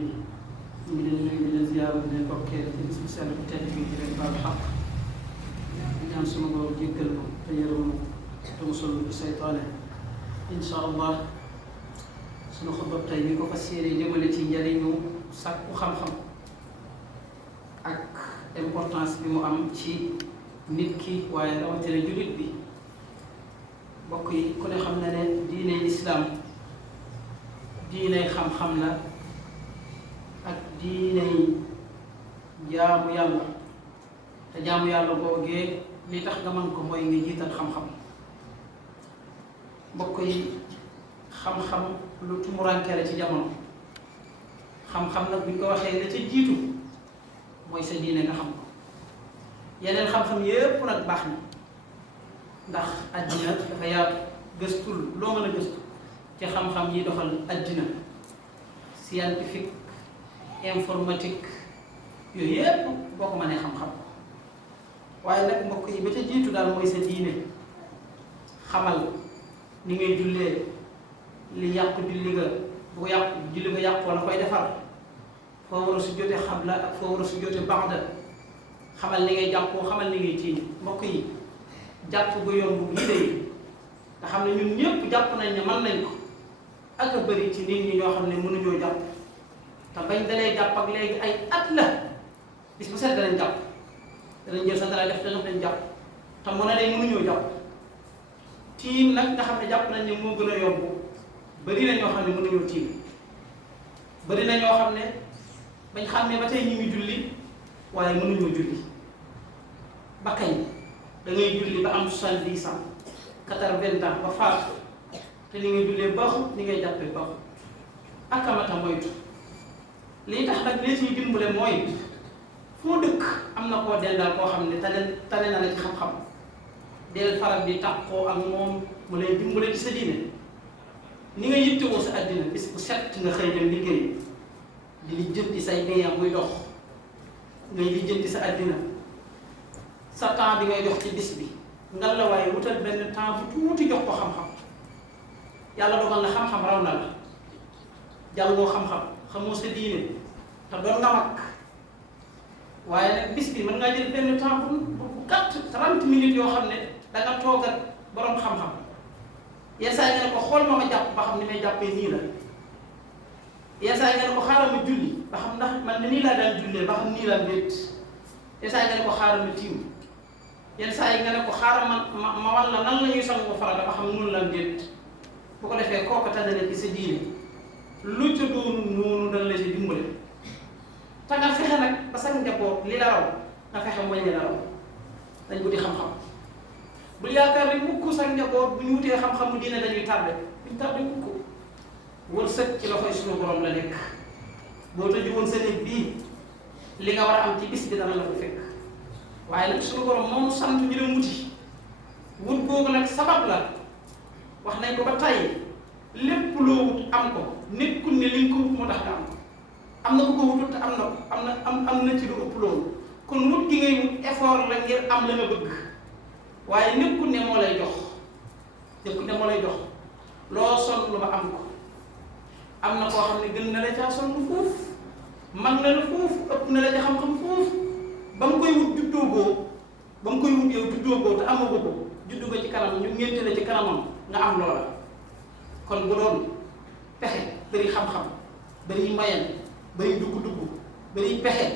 yi ñu ngi leen nuyu di leen ziyaara di leen bokkee ci bis bu sell bu tedd bi di leen baal xaq di ñaan sunu borom jéggal ko te yërëm ko te musal ci seytaane incha allah sunu xutba tey ñu ko fas yéene jëmale ci njariñu sàkku xam-xam ak importance bi mu am ci nit ki waaye rawatina jullit bi mbokk yi ku ne xam na ne diine lislaam diine xam-xam la ak diine jaamu yàlla te jaamu yàlla boogee li tax nga mën ko mooy nga jiital xam-xam mbokk yi xam-xam lu tumuranke la ci jamono xam-xam nag bu ñu ko waxee la ca jiitu mooy sa diine nga xam ko yeneen xam-xam yépp nag baax na ndax addina dafa yaatu gëstul loo mën a gëstu ci xam-xam yi doxal addina scientifique informatique yooyu yépp boo ko mënee xam-xam waaye nag mbokk yi ba ca jiitu daal mooy sa diine xamal ni ngay jullee li yàqu julli nga bu yàqu julli nga yàqoo la koy defar foo war a su jotee xabla ak foo war a su jotee baxda xamal ni ngay jàppoo xamal ni ngay tiiñ mbokk yi jàpp gu yomb gii de nga xam ne ñun ñëpp jàpp nañ ne mën nañ ko ak a bëri ci nit ñi ñoo xam ne mënuñoo jàpp te bañ dalee jàpp ak léegi ay at la bis bu set danañ jàpp danañ jël sa dara def te dañ jàpp te mu ne day mënuñoo jàpp tiim nag nga xam ne jàpp nañ ne moo gën a yomb bëri na ñoo xam ne mënuñoo tiim bëri na ñoo xam ne bañ xam ne ba tey ñu ngi julli waaye mënuñoo julli ba kañ da ngay julli ba am 70 ans 80 ans ba faatu te ni ngay jullee baaxut ni ngay jàppee baaxut ak amata moytu lii tax nag li ciy dimbale mooy foo dëkk am na koo dendal koo xam ne tane na la ci xam-xam del faral di tàqoo ak moom mu lay dimbale ci sa diine ni nga yittewoo sa àddina bis bu set nga xëy dem liggéey di lijjanti say biens muy dox ngay lijjanti sa àddina sa temps bi ngay jox ci bis bi ngal la waaye wutal benn temps bu tuuti jox ko xam-xam yàlla dogal na xam-xam raw na la jàngoo xam-xam xamoo sa diine te doon nga mag waaye nag bis bi mën ngaa jël benn temps bu gàtt 30 minutes yoo xam ne danga toog ak borom xam-xam yenn saa yi nga ne ko xool ma jàpp ba xam ni may jàppee nii la yenn saa yi nga ne ko xaaral ma julli ba xam ndax man nii laa daan jullee ba xam nii laa déet yenn saa yi nga ne ko xaaral ma tiim yenn saa yi nga ne ko xaaral ma wan la nan la ñuy sangoo farata ba xam noonu laa déet bu ko defee kooku tànn na ci sa diine lu ca doonu noonu dana la ci dimbale te nga fexe nag ba sa njaboot li la raw nga fexe mooy li la raw dañ wuti xam-xam bul yaakaar ne mukk sa njaboot bu ñu wutee xam-xamu diine dañuy tardé buñ tardé mukk wërsëg ci loxoy suñu borom la nekk boo tëju woon sa néeg bii li nga war a am ci bis bi dana la ko fekk waaye nag suñu borom moom sant ñu dem wuti wut googu nag sabab la wax nañ ko ba tey lépp loo wut am ko nekkul ne li nga ko wut moo tax nga am na ku ko wutut te am na ko am na ci lu ëpp loolu kon wut gi ngay wut effort la ngir am la nga bëgg waaye nekkul ne moo lay jox nekkul ne moo lay jox loo sonn lu ba am ko am na koo xam ne gën na la caa sonn foofu mag na la foofu ëpp na la ca xam-xam foofu ba mu koy wut juddoogoo ba mu koy wut yow juddoogoo te amoo ko juddu nga ci kanam ñu ngénte la ci kanamam nga am loola kon bu doon pexe bëri xam-xam bëri mbayan bëri dugg-dugg bëri pexe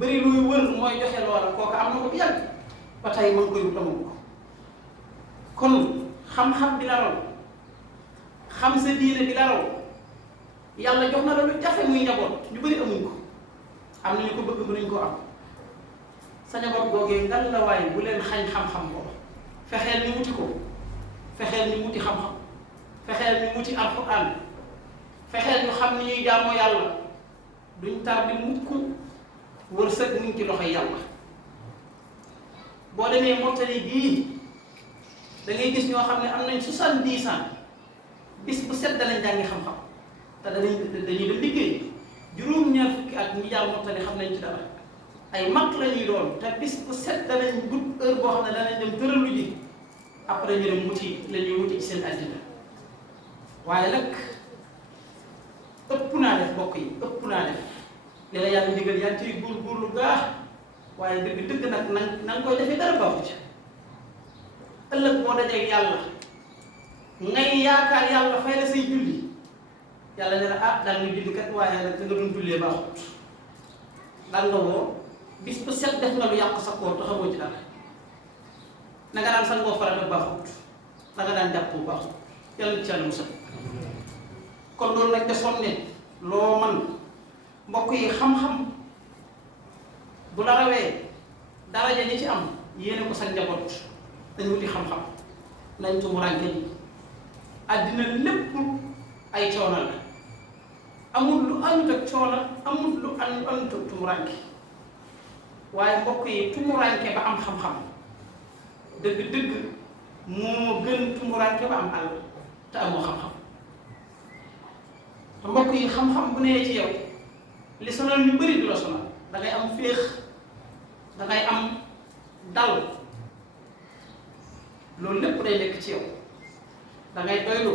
bëri luy wër mooy joxe loola kooku am na ko bu yàgg ba tey mën koy wut amoo ko kon xam-xam bi la raw xam sa diine bi la raw yàlla jox na la lu jafe muy njaboot ñu bëri amuñ ko am nañu ko bëgg mënuñ ko am sa njaboot googee ngal la waaye bu leen xañ xam-xam ko fexeel ñu wuti ko fexeel ñu wuti xam-xam fexeel ñu wuti alxuraan fexeel ñu xam ni ñuy jaamoo yàlla duñ tardi mukk wërsëg mu ngi ci loxoy yàlla boo demee mottali bii da ngay gis ñoo xam ne am nañ 70 ans bis bu set danañ jàngi xam-xam te dañuy dem liggéey juróom-ñaar fukki at ñi jàng mottali xam nañ ci dara ay mag la ñuy doon te bis bu set danañ gudd heure boo xam ne danañ dem tëralu ji après ñu dem wuti la ñuy wuti ci seen àddina waaye nag ëpp naa def mbokk yi ëpp naa def li la yàlla digal yaa ciy góorgóorlu gaax waaye dëgg nag na nga koy defee dara baaxu ci ëllëg boo dajeeg yàlla ngay yaakaar yàlla fay la say julli yàlla ne la ah daal nga julli kat waaye nag da nga doon jullee baaxut daal nga woo bis bu set def nga lu yàq sa koor te xamoo ci dara na nga daan sangoo farata baaxut na nga daan jàpp baaxut yàlla ci yàlla musal kon loolu nag de sonne loo man mbokk yi xam-xam bu la rawee daraja ñi ci am yéene ko sa njaboot dañ wuti xam-xam nañ tumuraanke ji àddina lépp ay coono la amul lu àndut ak coono amul lu àndut ak tumuraanke waaye mbokk yi tumuraanke ba am xam-xam dëgg-dëgg moo gën tumuraanke ba am àll te amoo xam-xam te mbokk yi xam-xam bu nee ci yow li sonal ñu bëri du la sonal da ngay am féex da ngay am dal loolu lépp day nekk ci yow da ngay doylu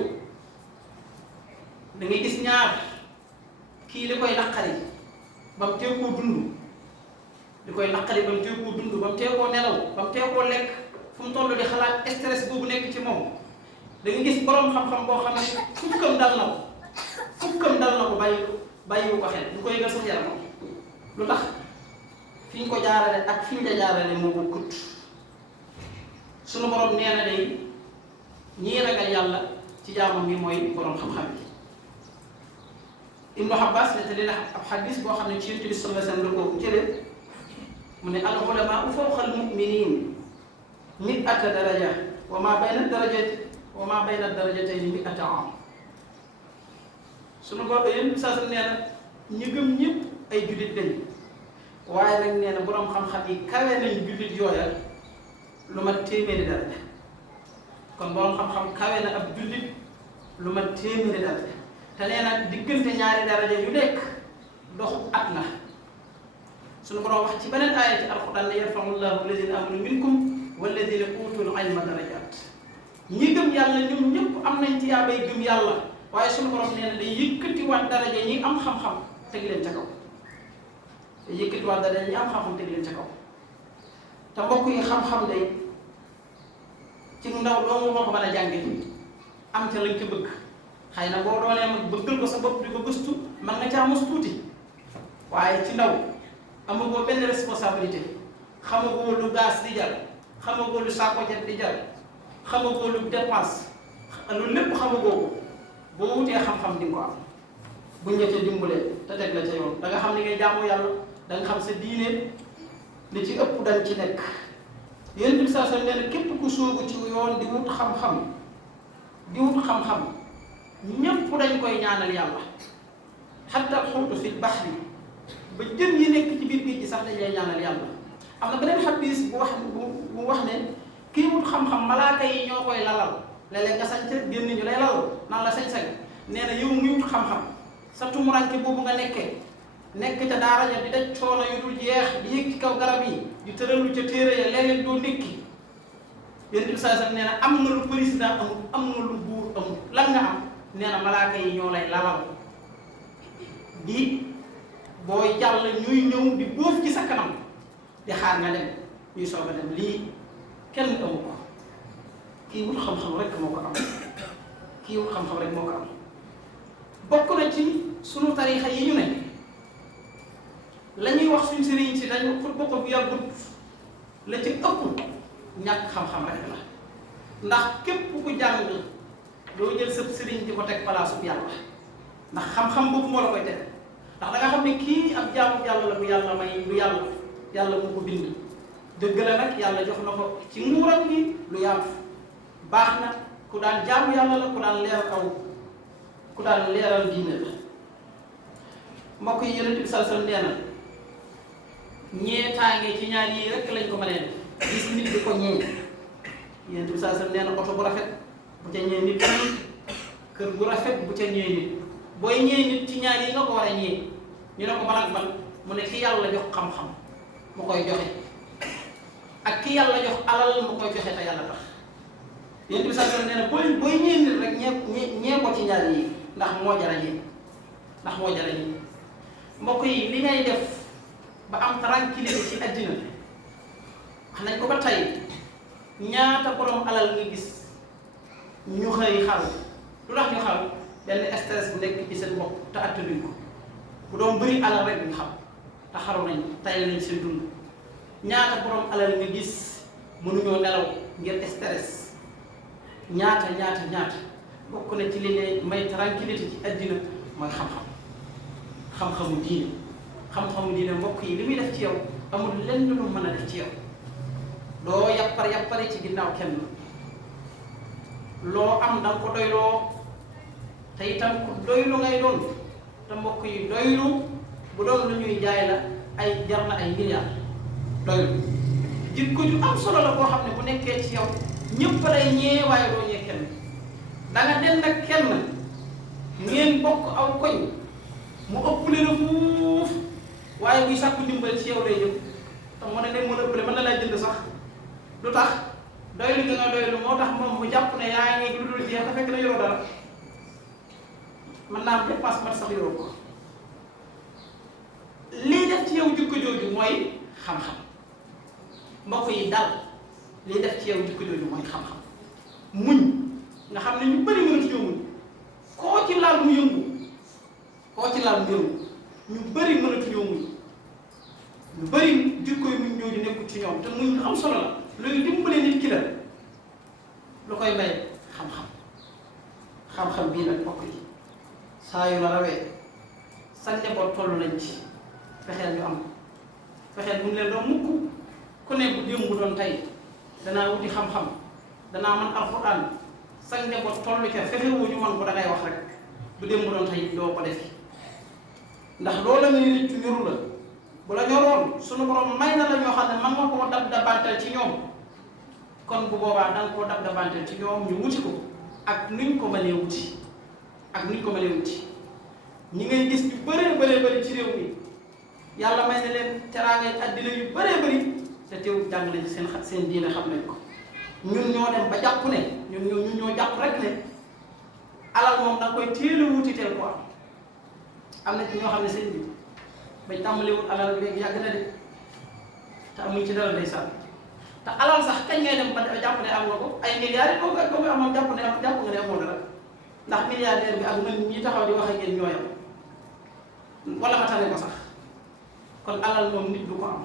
da ngay gis ñaar kii li koy naqari ba mu tee koo dund li koy naqari ba mu tee koo dund ba mu tee koo nelaw ba mu tee koo lekk fu mu toll di xalaat stress boobu nekk ci moom da nga gis borom xam-xam boo xam ne fukkam dal na ko bàyyiwu ko xel du koy yëgal sax yaramam lu tax fi ñu ko jaarale ak fi ñu la jaarale moo bokkut sunu borom nee na day ñii ragal yàlla ci jaamam yi mooy borom xam-xam yi. Ibnu Abbas nettali na ab xadis boo xam ne ci Yonent bi sallallahu alayhi wa sallam la ko jëlee mu ne al ulamaa fawqa al mu'miniin mi'ata daraja wa maa bayna darajatayni mi'ata aam sunu borom Yonent bi sallallahu alayhi wa sallam nee na ñi gëm ñëpp ay jullit lañ waaye nag nee na borom xam-xam yi kawe nañ jullit yooya lu mat téeméeri daraja kon borom xam-xam kawe na ab jullit lu mat téeméeri daraja te nee na diggante ñaari daraja yu nekk doxu at na suñu borom wax ci beneen aaya ci alquran ne yarfa'u llahu alladina amanu minkum walladina utul ilma darajat ñi gëm yàlla ñoom ñëpp am nañ ci yaabay gëm yàlla waaye suñu borom nee na day yëkkatiwaat daraja ñi am xam-xam teg leen ca kaw day yëkkatiwaat daraja ñi am xam-xam teg leen ca kaw te mbokk yi xam-xam day ci ndaw doomu moo ko mën a jànge am ca lañ ca bëgg xëy na boo doonee mag bëggal ko sa bopp di ko gëstu man nga caa mos tuuti waaye ci ndaw amagoo benn responsabilité xamagoo lu gaz di jar xamagoo lu saako jet di jar xamagoo lu dépense loolu lépp xamagoo ko boo wutee xam-xam di nga ko am buñ la ca dimbalee te teg la ca yoon da nga xam ni ngay jaamu yàlla da nga xam sa diine li ci ëpp dañ ci nekk Yonent bi saa nee na képp ku sóobu ci yoon di wut xam-xam ñépp dañ koy ñaanal yàlla hatta xuutu fil baxri ba jën yi nekk ci biir géej gi sax dañ lay ñaanal yàlla am na beneen xadis bu wax ne kii wut xam-xam malaaka yi ñoo koy lalal léeg-léeg nga sañ ca génn ñu lay lalal nan la sañ-sañ nee na yow muy wut xam-xam sa tumuranke boobu nga nekkee nekk ca daara ja di daj coono yu dul jeex di yëg ci kaw garab yi di tëralu ca téere ya léeg-léeg doo ndékki Yonent bi saa nee na am nga lu président amul am nga lu buur amul lan nga am nee na malaaka yi ñoo lay lalal di booy jàll ñuy ñëw di bóof ci sa kanam di xaar nga dem ñuy soog a dem lii kenn amu ko kii wut xam-xam rek moo ko am kii wut xam-xam rek moo ko am bokk na ci sunu tariixa yi ñu ne la ñuy wax suñ sëriñ si dañu xut bokk bu yàggut la ci ëpp ñàkk xam-xam rek la ndax képp ku jàng doo jël sëb sëriñ di ko teg palaasu yàlla ndax xam-xam boobu moo la koy teg ndax da nga xam ne kii ab jaamu yàlla la bu yàlla may lu yàlla moo ko bind dëgg la nag yàlla jox na ko ci nguuram gi lu yaatu baax na ku daan jaamu yàlla la ku daan leeral diine la mbokk yi Yonent bi sallallahu alayhi wasallam nee na ñeetaange ci ñaar yii rek lañ ko mënee def gis nit di ko ñee Yonent bi sallallahu alayhi wasallam nee na oto bu rafet bu ca ñee nit kër gu rafet bu ca ñee nit booy ñee nit ci ñaar yi nga ko war a ñee ñu ne ko ban ak ban mu ne ki yàlla jox xam-xam mu koy joxe ak ki yàlla jox alal mu koy joxe te yàlla tax Yonent bi sallallahu alayhi wasallam nee na booy ñee nit rek ñee ko ci ñaar yi ndax moo jar a ñee ndax moo jara yi mbokk yi li ngay def ba am tranquillité ci àddina wax nañ ko ba tey ñaata borom alal nga gis ñu xëy xaru lu tax ñu xaru benn stress bu nekk ci seen bopp te attanuñ ko bu doon bëri alal rek ñu xam te xaru nañ tay nañ seen dund ñaata borom alal nga gis mënuñoo nelaw ngir stress ñaata bokk na ci li ne may tranquillité ci àddina mooy xam-xamu diine mbokk yi li muy def ci yow amul lenn lu mën a def ci yow doo yappare ci ginnaaw kenn loo am danga ko doyloo te itam ku doylu ngay doon te mbokk yi doylu bu doon lu ñuy jaay la ay jar na ay milliards doylu jikko ju am solo la boo xam ne bu nekkee ci yow ñëpp lay ñee waaye doo ñee kenn danga den ak kenn ngeen bokk aw koñ mu ëppale la fuuf waaye buy sàkku dimbal ci yow lay jëm te mu ne ne mën a ëppale mën na laa jënd sax lu tax doylu gi nga doylu moo tax moom mu jàpp ne yaa ngi lu dul jeex te fekk na yoroo dara mën naa am dépasse mat sax yoroo ko lii def ci yow jikko jooju mooy xam-xam mbokk yi dal lii def ci yow jikko jooju mooy xam-xam muñ nga xam ne ñu bëri mënatuñoo muñ koo ci laal mu yëngu ñu bëri mënatuñoo muñ ñu bëri jikko yu muñ ñooñu nekkul ci ñoom te muñ lu am solo la luy dimbale nit ki la lu koy may xam-xam bii nag mbokk yi saa yu la rawee sa njaboot toll nañ ci fexeel ñu am fexeel bu ñu leen doon mukk ku ne bu démb bu doon tey danaa wuti xam-xam danaa mën alxuraan sa njaboot toll ca fexewu ñu man ko dangay wax rek bu démb bu doon tey doo ko defi ndax loola ngay rëccu ñoru la bu la ñoroon sunu borom may na la ñoo xam ne man nga koo dab dabantal ci ñoom kon bu boobaa danga koo dab dabantal ci ñoom ñu wuti ko ak nuñ ko mënee wuti ñi ngay gis ñu bëree ci réew mi yàlla may na leen teraangay àddina yu bëree bëri te teewul jàng nañ seen diine xam nañ ko ñun ñoo dem ba jàpp ne ñun ñoo jàpp rek ne alal moom danga koy teel a wuti teel ko am na ci ñoo xam ne seen bi bañ tàmbalewul alal léegi yàgg na de te amuñ ci dara ndeysaan te alal sax kañ ngay dem ba jàpp ne am nga ko ay milliards boo ko amoon jàpp nga ne amoo dara ndax milliardaire bi ak man ñi taxaw di wax ak yéen ñooyam wala ma tane ko sax kon alal moom nit du ko am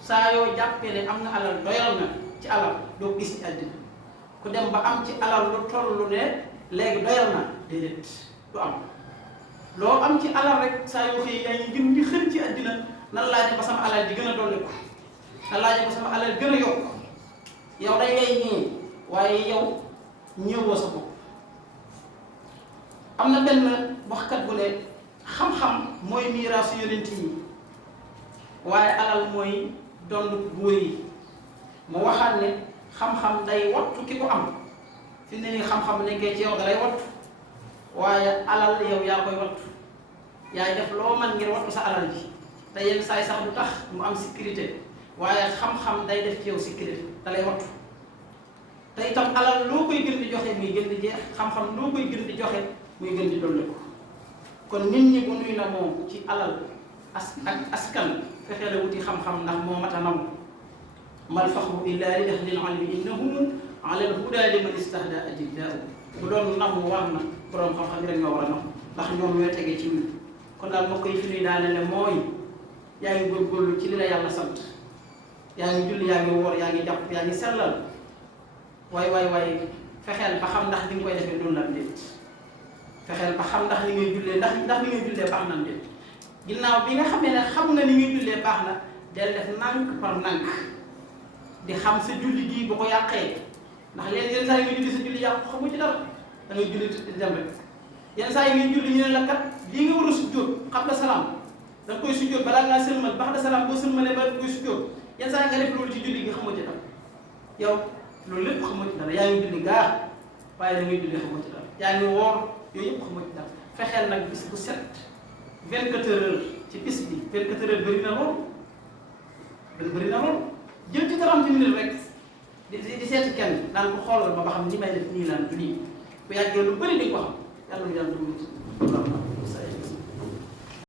saa yoo jàppee ne am nga alal doyal na ci alal doo gis ci àddina ku dem ba am ci alal lu toll lu ne léegi doyal na déedéet du am loo am ci alal rek saa yoo xëy yaa ngi gën di xër ci àddina nan laa def ba sama alal di gën a dolli ko nan laa def ba sama alal gën a yokk yow dañ lay ñëw waaye yow ñëwoo sa bopp am na benn waxkat bu ne xam-xam mooy miiraasu yonent yi waaye alal mooy donn góor yi mu waxaat ne xam-xam day wattu ki ko am fi ne nii xam-xam nekkee ci yow da lay wattu waaye alal yow yaa koy wattu yaay def loo man ngir wattu sa alal ji te yenn saay sax du tax mu am sécurité waaye xam-xam day def ci yow sécurité da lay wattu te itam alal loo koy gën di joxe muy gën di jeex xam-xam loo koy gën di joxe muy gën di dolli ko kon nit ñi bu nuy na moom ci alal ak askan fexee la wuti xam-xam ndax moo mat a nam mal faxru illa li ahlil ilmi innahum ala al-huda liman istahda ajiddaau bu doon nam war na borom xam-xam yi rek ñoo war a nam ndax ñoom ñooy tege ci ñun kon daal moo koy fi nuy daane ne mooy yaa ngi góorgóorlu ci li la yàlla sant yaa ngi julli yaa ngi woor yaa ngi jàpp yaa ngi sellal waay fexeel ba xam ndax di nga koy defee noonu la am déet fexeel ba xam ndax li ngay jullee ndax li ngay jullee baax na am déet ginnaaw bi nga xamee ne xam nga ni ngay jullee baax na del def nànk par nànk di xam sa julli gii bu ko yàqee ndax yenn saa yi nga julli sa julli yàqu xamu ci dara da ngay julli di dem rek yenn saa yi ngay julli ñu ne la kat lii nga war a sujjóot qabla salaam da nga koy sujjóot balaa ngaa sëlmal ba'da salaam boo sëlmalee ba koy sujjóot yenn saa yi nga def loolu ci julli gi xamoo ci dara yow loolu lépp xamoo ci dara yaa ngi julli gaa waaye da ngay julli xamoo ci dara yaa ngi woor yooyu yëpp xamoo ci dara fexeel nag bis bu set 24 heures ci bis bi 24 heures bëri na lool jël ci 30 minutes rek di seeti kenn naan ko xoolal ma ba xam ni may def nii naan du nii bu yàggee lu bëri di ko xam yàlla na yàlla dugg ci